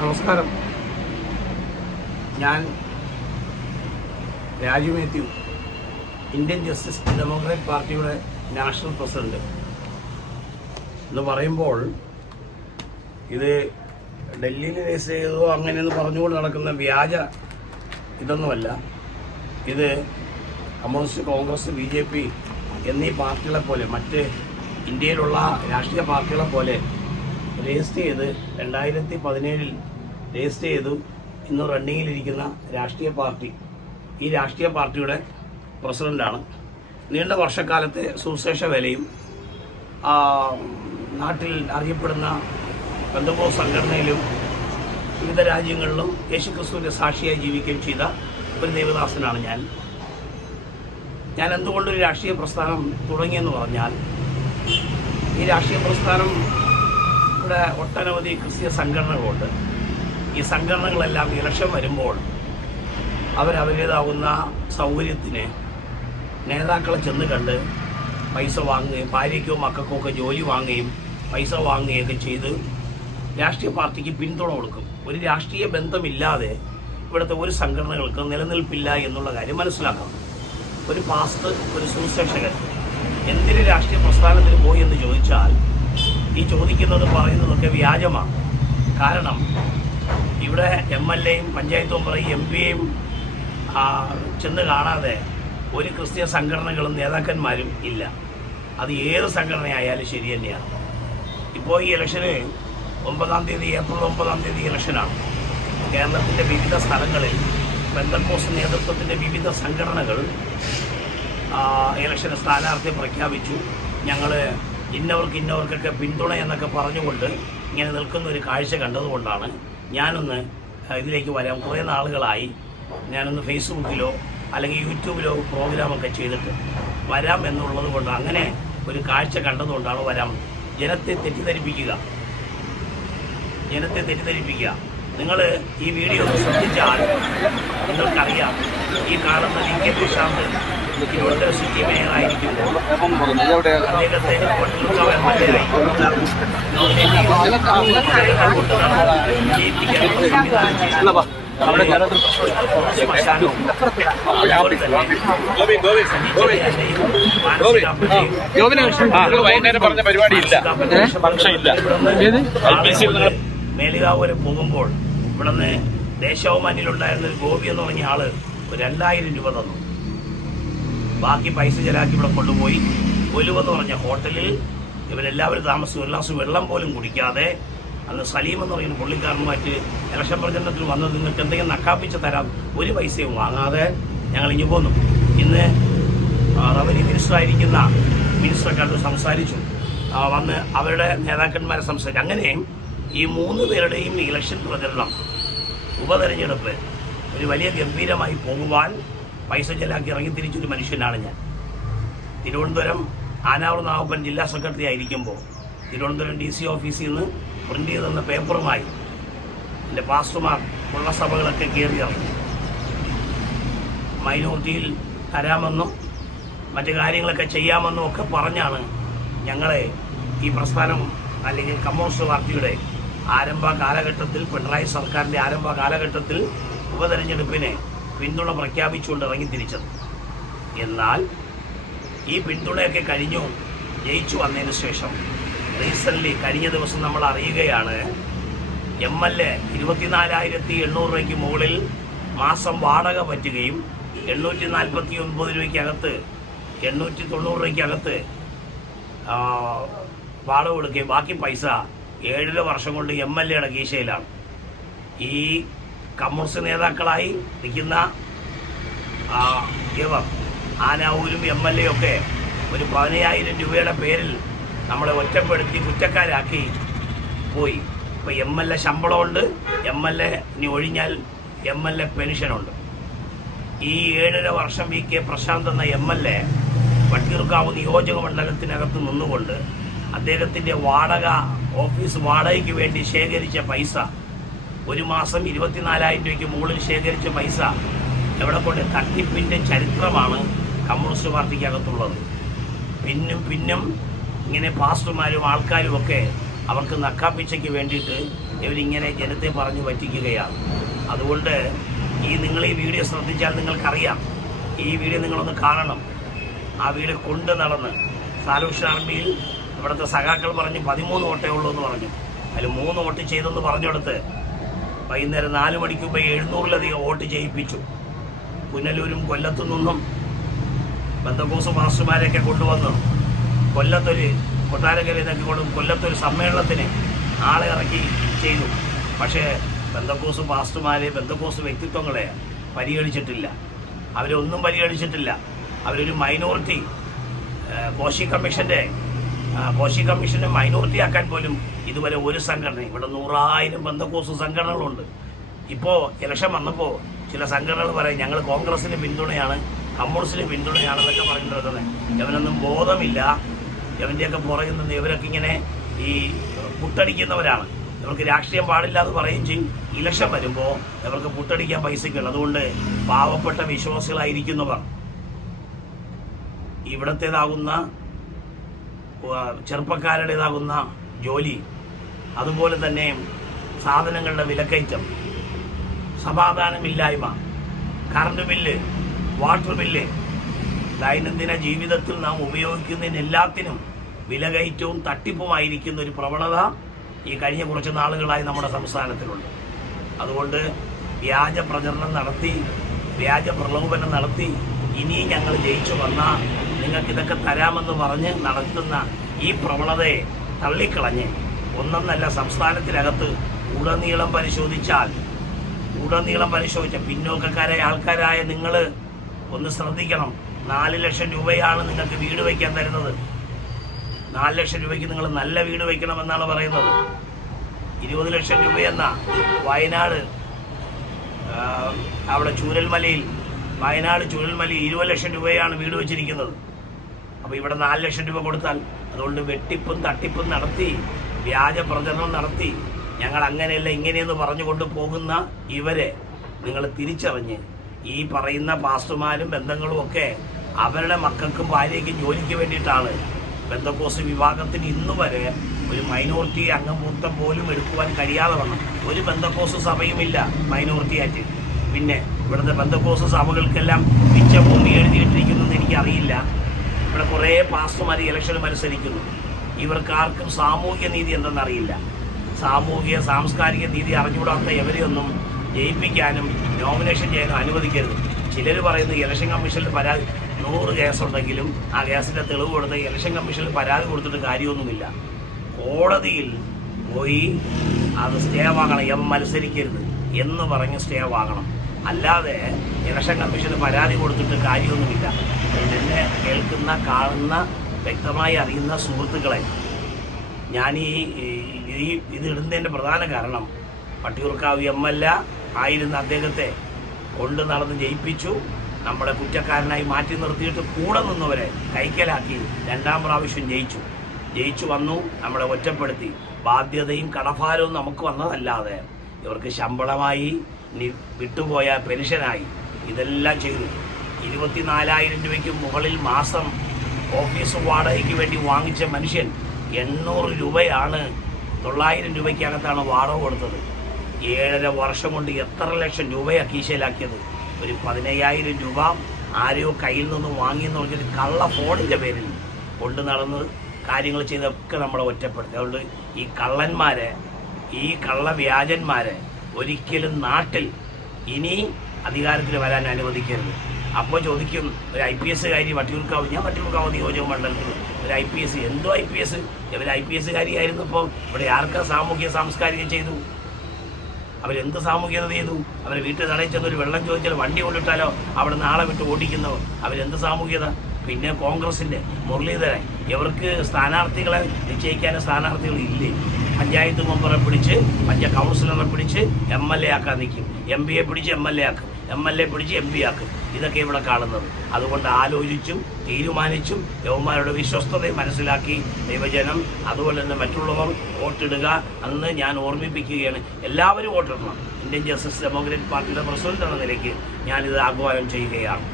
നമസ്കാരം. ഞാൻ Raju Mathew, Indian justice democratic പാർട്ടിയുടെ നാഷണൽ പ്രസിഡന്റ് എന്ന് പറയുമ്പോൾ ഇത് ഡൽഹിയിൽ രജിസ്റ്റർ ചെയ്തതോ അങ്ങനെയെന്ന് പറഞ്ഞുകൊണ്ട് നടക്കുന്ന വ്യാജ ഇതൊന്നുമല്ല. ഇത് കമ്മ്യൂണിസ്റ്റ്, കോൺഗ്രസ്, BJP എന്നീ പാർട്ടികളെ പോലെ, മറ്റ് ഇന്ത്യയിലുള്ള രാഷ്ട്രീയ പാർട്ടികളെ പോലെ രജിസ്റ്റർ ചെയ്ത് 2017 രജിസ്റ്റർ ചെയ്തു ഇന്ന് റണ്ണിങ്ങിലിരിക്കുന്ന രാഷ്ട്രീയ പാർട്ടി, ഈ രാഷ്ട്രീയ പാർട്ടിയുടെ പ്രസിഡൻ്റാണ്. നീണ്ട വർഷക്കാലത്തെ സുവിശേഷ വേലയും നാട്ടിൽ അറിയപ്പെടുന്ന പെന്തക്കോസ്ത് സംഘടനയിലും വിവിധ രാജ്യങ്ങളിലും യേശുക്രിസ്തുവിൻ്റെ സാക്ഷിയായി ജീവിക്കുകയും ചെയ്ത ഒരു ദേവദാസനാണ് ഞാൻ എന്തുകൊണ്ടൊരു രാഷ്ട്രീയ പ്രസ്ഥാനം തുടങ്ങിയെന്ന് പറഞ്ഞാൽ, ഈ രാഷ്ട്രീയ പ്രസ്ഥാനം ഇവിടെ ഒട്ടനവധി ക്രിസ്തീയ സംഘടനകളുണ്ട്. ഈ സംഘടനകളെല്ലാം ഇലക്ഷൻ വരുമ്പോൾ അവരവരുടേതാവുന്ന സൗകര്യത്തിന് നേതാക്കളെ ചെന്ന് കണ്ട് പൈസ വാങ്ങുകയും ഭാര്യയ്ക്കോ മക്കൾക്കോ ഒക്കെ ജോലി വാങ്ങുകയും പൈസ വാങ്ങുകയൊക്കെ ചെയ്ത് രാഷ്ട്രീയ പാർട്ടിക്ക് പിന്തുണ കൊടുക്കും. ഒരു രാഷ്ട്രീയ ബന്ധമില്ലാതെ ഇവിടുത്തെ ഒരു സംഘടനകൾക്ക് നിലനിൽപ്പില്ല എന്നുള്ള കാര്യം മനസ്സിലാക്കണം. ഒരു പാസ്റ്റർ, ഒരു സുവിശേഷകൻ എന്തിന് രാഷ്ട്രീയ പ്രസ്ഥാനത്തിന് പോയി എന്ന് ചോദിച്ചാൽ, ഈ ചോദിക്കുന്നത് പറയുന്നതൊക്കെ വ്യാജമാണ്. കാരണം ഇവിടെ MLAയും പഞ്ചായത്ത് മെമ്പറേയും MP യും ചെന്ന് കാണാതെ ഒരു ക്രിസ്തീയ സംഘടനകളും നേതാക്കന്മാരും ഇല്ല. അത് ഏത് സംഘടനയായാലും ശരി തന്നെയാണ്. ഇപ്പോൾ ഈ ഇലക്ഷന് 9-ാം തീയതി, ഏപ്രിൽ 9-ാം തീയതി ഇലക്ഷനാണ്. കേരളത്തിൻ്റെ വിവിധ സ്ഥലങ്ങളിൽ പെന്തക്കോസ്ത് നേതൃത്വത്തിൻ്റെ വിവിധ സംഘടനകൾ ഇലക്ഷന് സ്ഥാനാർത്ഥിയെ പ്രഖ്യാപിച്ചു. ഞങ്ങൾ ഇന്നവർക്കൊക്കെ പിന്തുണ എന്നൊക്കെ പറഞ്ഞുകൊണ്ട് ഇങ്ങനെ നിൽക്കുന്ന ഒരു കാഴ്ച കണ്ടതുകൊണ്ടാണ് ഞാനൊന്ന് ഇതിലേക്ക് വരാം. കുറേ നാളുകളായി ഞാനൊന്ന് ഫേസ്ബുക്കിലോ അല്ലെങ്കിൽ യൂട്യൂബിലോ പ്രോഗ്രാമൊക്കെ ചെയ്തിട്ട് വരാം എന്നുള്ളത് കൊണ്ട്, അങ്ങനെ ഒരു കാഴ്ച കണ്ടതുകൊണ്ടാണ് വരാം. ജനത്തെ തെറ്റിദ്ധരിപ്പിക്കുക. നിങ്ങൾ ഈ വീഡിയോ ശ്രദ്ധിച്ചാൽ നിങ്ങൾക്കറിയാം, ഈ കാണുന്ന DK പ്രശാന്ത് തിരുവനന്തപുരം സിറ്റി മേയറായിരിക്കുമ്പോൾ അദ്ദേഹത്തെ മേലുകാവ് വരെ പോകുമ്പോൾ ഇവിടുന്ന് ദേശാഭിമാനിയിലുണ്ടായിരുന്നൊരു ഗോപി എന്ന് പറഞ്ഞ ആള് 2000 രൂപ തന്നു. ബാക്കി പൈസ ചെലാക്കി ഇവിടെ കൊണ്ടുപോയി ഒലുവെന്ന് പറഞ്ഞ ഹോട്ടലിൽ ഇവരെല്ലാവരും താമസിച്ചു. ഒരു ഗ്ലാസ് വെള്ളം പോലും കുടിക്കാതെ അന്ന് സലീം എന്ന് പറയുന്ന പുള്ളിക്കാരനുമായിട്ട് ഇലക്ഷൻ പ്രചരണത്തിൽ വന്നത് നിങ്ങൾക്ക് എന്തെങ്കിലും നക്കാപ്പിച്ച് തരാം, ഒരു പൈസയും വാങ്ങാതെ ഞങ്ങൾ ഇനി പോന്നു. ഇന്ന് റവന്യൂ മിനിസ്റ്ററായിരിക്കുന്ന മിനിസ്റ്ററെ കണ്ട് സംസാരിച്ചു, വന്ന് അവരുടെ നേതാക്കന്മാരെ സംസാരിച്ചു. അങ്ങനെ ഈ 3 പേരുടെയും ഇലക്ഷൻ പ്രചരണം, ഉപതെരഞ്ഞെടുപ്പ് ഒരു വലിയ ഗംഭീരമായി പോകുവാൻ പൈസ ചെലാക്കി ഇറങ്ങി തിരിച്ചൊരു മനുഷ്യനാണ് ഞാൻ. തിരുവനന്തപുരം ആനാവൂർ നാഗപ്പൻ ജില്ലാ സെക്രട്ടറി ആയിരിക്കുമ്പോൾ തിരുവനന്തപുരം DC ഓഫീസിൽ നിന്ന് പ്രിൻ്റ് ചെയ്തെന്ന പേപ്പറുമായി എൻ്റെ പാസ്റ്റർമാർ ഉള്ള സഭകളൊക്കെ കയറി ഇറങ്ങി മൈനോറിറ്റിയിൽ തരാമെന്നും മറ്റു കാര്യങ്ങളൊക്കെ ചെയ്യാമെന്നും ഒക്കെ പറഞ്ഞാണ് ഞങ്ങളെ ഈ പ്രസ്ഥാനം അല്ലെങ്കിൽ കമ്മ്യൂണിസ്റ്റ് പാർട്ടിയുടെ ആരംഭ കാലഘട്ടത്തിൽ, പിണറായി സർക്കാരിൻ്റെ ആരംഭ കാലഘട്ടത്തിൽ ഉപതെരഞ്ഞെടുപ്പിനെ പിന്തുണ പ്രഖ്യാപിച്ചുകൊണ്ട് ഇറങ്ങിത്തിരിച്ചത്. എന്നാൽ ഈ പിന്തുണയൊക്കെ കഴിഞ്ഞു ജയിച്ചു വന്നതിന് ശേഷം റീസെൻ്റ്ലി കഴിഞ്ഞ ദിവസം നമ്മൾ അറിയുകയാണ്, MLA 24,800 രൂപയ്ക്ക് മുകളിൽ മാസം വാടക പറ്റുകയും 849 രൂപയ്ക്കകത്ത് 890 രൂപയ്ക്കകത്ത് വാടക കൊടുക്കുകയും ബാക്കി പൈസ 7 വർഷം കൊണ്ട് MLAയുടെ കീശയിലാണ്. ഈ കമ്മ്യൂണിസ്റ്റ് നേതാക്കളായി നിൽക്കുന്ന ഇവർ ആനാവൂരും MLA ഒക്കെ ഒരു 15,000 രൂപയുടെ പേരിൽ നമ്മളെ ഒറ്റപ്പെടുത്തി കുറ്റക്കാരാക്കി പോയി. ഇപ്പോൾ MLA ശമ്പളമുണ്ട്, MLA ഇനി ഒഴിഞ്ഞാൽ MLA പെൻഷനുണ്ട്. ഈ 7.5 വർഷം VK പ്രശാന്ത് എന്ന MLA വട്ടിയൂർക്കാവ് നിയോജക മണ്ഡലത്തിനകത്ത് നിന്നുകൊണ്ട് അദ്ദേഹത്തിൻ്റെ ഓഫീസ് വാടകയ്ക്ക് വേണ്ടി ശേഖരിച്ച പൈസ, ഒരു മാസം 24,000 രൂപയ്ക്ക് മുകളിൽ ശേഖരിച്ച പൈസ എവിടെ കൊണ്ട് തട്ടിപ്പിൻ്റെ ചരിത്രമാണ് കമ്മ്യൂണിസ്റ്റ് പാർട്ടിക്കകത്തുള്ളത്. പിന്നും ഇങ്ങനെ പാസ്റ്റർമാരും ആൾക്കാരും ഒക്കെ അവർക്ക് നക്കാപ്പിച്ചയ്ക്ക് വേണ്ടിയിട്ട് ഇവരിങ്ങനെ ജനത്തെ പറഞ്ഞു പറ്റിക്കുകയാണ്. അതുകൊണ്ട് നിങ്ങൾ ഈ വീഡിയോ ശ്രദ്ധിച്ചാൽ നിങ്ങൾക്കറിയാം. ഈ വീഡിയോ നിങ്ങളൊന്ന് കാണണം. ആ വീഡിയോ കൊണ്ട് നടന്ന് സാലൂഷൻ ആർമിയിൽ ഇവിടുത്തെ സഖാക്കൾ പറഞ്ഞ് 13 വോട്ടേ ഉള്ളൂ എന്ന് പറഞ്ഞു. അതിൽ 3 വോട്ട് ചെയ്തെന്ന് പറഞ്ഞെടുത്ത് വൈകുന്നേരം 4 മണിക്ക് മുമ്പ് 700-ലധികം വോട്ട് ചെയ്യിപ്പിച്ചു. പുനലൂരും കൊല്ലത്തു നിന്നും ബന്ധക്കോസ് മാസ്റ്റർമാരെയൊക്കെ കൊണ്ടുവന്നു കൊല്ലത്തൊരു കൊട്ടാരക്കരയിൽ നിന്നൊക്കെ കൊല്ലത്തൊരു സമ്മേളനത്തിന് ആളെ ഇറക്കി ചെയ്തു. പക്ഷേ ബന്ധക്കോസ് മാസ്റ്റർമാരെ, ബന്ധക്കോസ് വ്യക്തിത്വങ്ങളെ പരിഗണിച്ചിട്ടില്ല. അവരൊന്നും പരിഗണിച്ചിട്ടില്ല. അവരൊരു മൈനോറിറ്റി കോശി കമ്മീഷനെ മൈനോറിറ്റി ആക്കാൻ പോലും ഇതുവരെ ഒരു സംഘടന, ഇവിടെ 100,000 ബന്ധക്കോസ് സംഘടനകളുണ്ട്. ഇപ്പോൾ ഇലക്ഷൻ വന്നപ്പോൾ ചില സംഘടനകൾ പറയും ഞങ്ങൾ കോൺഗ്രസിന് പിന്തുണയാണ്, കമ്മ്യൂണിസ്റ്റിന് പിന്തുണയാണെന്നൊക്കെ പറഞ്ഞിട്ടുള്ളത്. ഇവനൊന്നും ബോധമില്ല. ഇവൻ്റെയൊക്കെ പുറകിൽ നിന്ന് ഇവരൊക്കെ ഇങ്ങനെ ഈ പുട്ടടിക്കുന്നവരാണ്. ഇവർക്ക് രാഷ്ട്രീയം പാടില്ല എന്ന് പറയും ചെയ്യും. ഇലക്ഷൻ വരുമ്പോൾ ഇവർക്ക് പുട്ടടിക്കാൻ പൈസയ്ക്കുണ്ട്. അതുകൊണ്ട് പാവപ്പെട്ട വിശ്വാസികളായിരിക്കുന്നവർ ഇവിടത്തേതാകുന്ന ചെറുപ്പക്കാരുടേതാകുന്ന ജോലി, അതുപോലെ തന്നെ സാധനങ്ങളുടെ വിലക്കയറ്റം, സമാധാനമില്ലായ്മ, കറണ്ട് ബില്ല്, വാട്ടർ ബില്ല്, ദൈനംദിന ജീവിതത്തിൽ നാം ഉപയോഗിക്കുന്നതിനെല്ലാത്തിനും വിലകയറ്റവും തട്ടിപ്പുമായിരിക്കുന്ന ഒരു പ്രവണത ഈ കഴിഞ്ഞ കുറച്ച് നാളുകളായി നമ്മുടെ സംസ്ഥാനത്തിലുണ്ട്. അതുകൊണ്ട് വ്യാജ പ്രചരണം നടത്തി, വ്യാജ പ്രലോഭനം നടത്തി ഇനിയും ഞങ്ങൾ ജയിച്ചു വന്നാൽ നിങ്ങൾക്കിതൊക്കെ തരാമെന്ന് പറഞ്ഞ് നടത്തുന്ന ഈ പ്രവണതയെ തള്ളിക്കളഞ്ഞ് ഒന്നൊന്നല്ല സംസ്ഥാനത്തിനകത്ത് ഉടനീളം പരിശോധിച്ചാൽ പിന്നോക്കക്കാരായ ആൾക്കാരായ നിങ്ങൾ ഒന്ന് ശ്രദ്ധിക്കണം. 4 ലക്ഷം രൂപയാണ് നിങ്ങൾക്ക് വീട് വയ്ക്കാൻ തരുന്നത്. 4 ലക്ഷം രൂപയ്ക്ക് നിങ്ങൾ നല്ല വീട് വയ്ക്കണമെന്നാണ് പറയുന്നത്. 20 ലക്ഷം രൂപയെന്ന വയനാട് അവിടെ ചൂരൽമലയിൽ 20 ലക്ഷം രൂപയാണ് വീട് വെച്ചിരിക്കുന്നത്. അപ്പോൾ ഇവിടെ 4 ലക്ഷം രൂപ കൊടുത്താൽ, അതുകൊണ്ട് വെട്ടിപ്പും തട്ടിപ്പും നടത്തി വ്യാജ പ്രചരണം നടത്തി ഞങ്ങൾ അങ്ങനെയല്ല ഇങ്ങനെയെന്ന് പറഞ്ഞുകൊണ്ട് പോകുന്ന ഇവരെ നിങ്ങൾ തിരിച്ചറിഞ്ഞ് ഈ പറയുന്ന പാസ്റ്റർമാരും ബന്ധങ്ങളും ഒക്കെ അവരുടെ മക്കൾക്കും ഭാര്യയ്ക്കും ജോലിക്ക് വേണ്ടിയിട്ടാണ്. ബന്ധക്കോസ് വിഭാഗത്തിന് ഇന്നു വരെ ഒരു മൈനോറിറ്റി അംഗമൂർത്തം പോലും എടുക്കുവാൻ കഴിയാതെ വന്നു. ഒരു ബന്ധക്കോസ് സഭയുമില്ല മൈനോറിറ്റി ആയിട്ട്. പിന്നെ ഇവിടുത്തെ ബന്ധക്കോസ് സഭകൾക്കെല്ലാം മിച്ചഭൂമി എഴുതിയിട്ടിരിക്കുന്നതെന്ന് എനിക്കറിയില്ല. ഇവിടെ കുറേ പാസ്റ്റർമാർ ഇലക്ഷന് മത്സരിക്കുന്നു. ഇവർക്കാർക്കും സാമൂഹ്യ നീതി എന്തെന്നറിയില്ല. സാംസ്കാരിക നീതി അറിഞ്ഞുകൂടാത്ത എവരെയൊന്നും ജയിപ്പിക്കാനും നോമിനേഷൻ ചെയ്യാനും അനുവദിക്കരുത്. ചിലർ പറയുന്നു ഇലക്ഷൻ കമ്മീഷനിൽ പരാതി 100 കേസുണ്ടെങ്കിലും ആ കേസിൻ്റെ തെളിവ് കൊടുത്ത് ഇലക്ഷൻ കമ്മീഷനിൽ പരാതി കൊടുത്തിട്ട് കാര്യമൊന്നുമില്ല. കോടതിയിൽ പോയി അത് സ്റ്റേ വാങ്ങണം, ഇവൻ മത്സരിക്കരുത് എന്ന് പറഞ്ഞ് സ്റ്റേ വാങ്ങണം. അല്ലാതെ ഇലക്ഷൻ കമ്മീഷന് പരാതി കൊടുത്തിട്ട് കാര്യമൊന്നുമില്ല. എന്നെ കേൾക്കുന്ന, കാണുന്ന, വ്യക്തമായി അറിയുന്ന സുഹൃത്തുക്കളെ, ഞാൻ ഇത് ഇടുന്നതിൻ്റെ പ്രധാന കാരണം വട്ടിയൂർക്കാവ് MLA ആയിരുന്ന അദ്ദേഹത്തെ കൊണ്ട് നടന്ന് ജയിപ്പിച്ചു. നമ്മുടെ കുറ്റക്കാരനായി മാറ്റി നിർത്തിയിട്ട് കൂടെ നിന്നവരെ കൈക്കലാക്കി 2ാം പ്രാവശ്യം ജയിച്ചു വന്നു. നമ്മളെ ഒറ്റപ്പെടുത്തി. ബാധ്യതയും കടഭാരവും നമുക്ക് വന്നതല്ലാതെ ഇവർക്ക് ശമ്പളമായി, വിട്ടുപോയ പെൻഷനായി, ഇതെല്ലാം ചെയ്തു. 24,000 രൂപയ്ക്ക് മുകളിൽ മാസം ഓഫീസ് വാടകയ്ക്ക് വേണ്ടി വാങ്ങിച്ച മനുഷ്യൻ 800 രൂപയാണ്, 900 രൂപയ്ക്കകത്താണ് വാടക കൊടുത്തത്. 7.5 വർഷം കൊണ്ട് എത്ര ലക്ഷം രൂപയാണ് കീശയിലാക്കിയത്. ഒരു 15,000 രൂപ ആരെയോ കയ്യിൽ നിന്ന് വാങ്ങിയെന്ന് പറഞ്ഞൊരു കള്ള ഫോണിൻ്റെ പേരിൽ കൊണ്ട് നടന്ന് കാര്യങ്ങൾ ചെയ്തൊക്കെ നമ്മളെ ഒറ്റപ്പെടുത്തി. അതുകൊണ്ട് ഈ കള്ളന്മാരെ, ഈ കള്ളവ്യാജന്മാരെ ഒരിക്കലും നാട്ടിൽ ഇനി അധികാരത്തിൽ വരാൻ അനുവദിക്കരുത്. അപ്പോൾ ചോദിക്കും, ഒരു IPS-കാരി വട്ടിയൂർക്കാവ്, ഞാൻ വട്ടിയൂർക്കാവ് നിയോജക മണ്ഡലത്തിൽ ഒരു IPS, എന്തോ IPS, ഇവർ IPS-കാരിയായിരുന്നപ്പോൾ ഇവിടെ ആർക്കാ സാമൂഹ്യ സാംസ്കാരികം ചെയ്തു? അവരെന്ത് സാമൂഹ്യത ചെയ്തു? അവരെ വീട്ടിൽ തടയിൽ ചെന്നൊരു വെള്ളം ചോദിച്ചാൽ വണ്ടി കൊണ്ടിട്ടാലോ അവിടെ നാളെ വിട്ട് ഓടിക്കുന്നവർ, അവരെന്ത് സാമൂഹ്യത? പിന്നെ കോൺഗ്രസിൻ്റെ മുരളീധരൻ, ഇവർക്ക് സ്ഥാനാർത്ഥികളെ നിശ്ചയിക്കാനും സ്ഥാനാർത്ഥികളില്ലേ? പഞ്ചായത്ത് മെമ്പറെ പിടിച്ച്, കൗൺസിലറെ പിടിച്ച് MLA ആക്കാൻ നിൽക്കും, MP പിടിച്ച് MLA ആക്കും, MLA പിടിച്ച് MP ആക്കും. ഇതൊക്കെ ഇവിടെ കാണുന്നത്. അതുകൊണ്ട് ആലോചിച്ചും തീരുമാനിച്ചും യവന്മാരുടെ വിശ്വസ്തതയെ മനസ്സിലാക്കി ദൈവജനം, അതുപോലെ തന്നെ മറ്റുള്ളവർ വോട്ടിടുക. അന്ന് ഞാൻ ഓർമ്മിപ്പിക്കുകയാണ്, എല്ലാവരും വോട്ടിടണം. ഇന്ത്യൻ ജസ്റ്റിസ് ഡെമോക്രാറ്റിക് പാർട്ടിയുടെ പ്രസിഡന്റ് എന്ന നിലയ്ക്ക് ഞാനിത് ആഹ്വാനം ചെയ്യുകയാണ്.